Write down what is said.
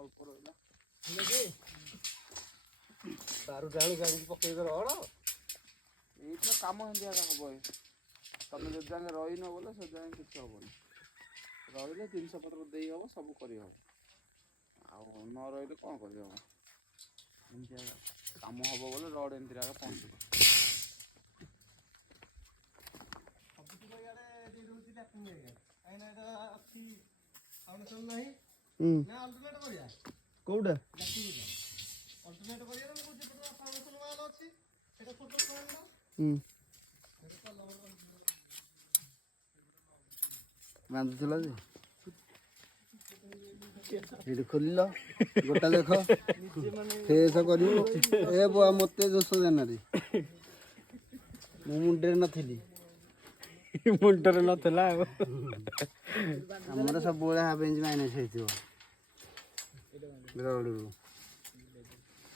ଅଳ୍ପ ରହିଲା ତାରୁ ଜାଣି ଗାଡ଼ି ପକେଇକି ରଡ଼ ଏଇଟା କାମ ଏମିତି ଆକା ହବ ତମେ ଯଦି ଯାଏଁ ରହିନ ବୋଲେ ସେ ଯାଏଁ କିଛି ହବନି ରହିଲେ ଜିନିଷପତ୍ର ଦେଇ ହବ ସବୁ କରିହବ ଆଉ ନ ରହିଲେ କ'ଣ କରିହବ ଏମିତି ଆକା କାମ ହବ ବୋଲେ ରଡ଼ ଏମିତି ଆକା ପହଞ୍ଚିବ କୋଉଟା ବାନ୍ଧୁଥିଲା ଯେ ଏଇଠି ଖୋଲିଲ ଗୋଟା ଦେଖ ଫେସ କରିବ ଏ ବୁଆ ମତେ ଦୋଷ ଦେନାରେ ମୁଁ ମୁଣ୍ଡରେ ନଥିଲି ମୁଣ୍ଡରେ ନଥିଲା ଆଉ ଆମର ସବୁବେଳେ ହାଫ ଇଞ୍ଚ ମାଇନସ୍ ହେଇଥିବ ରଡ଼ରୁ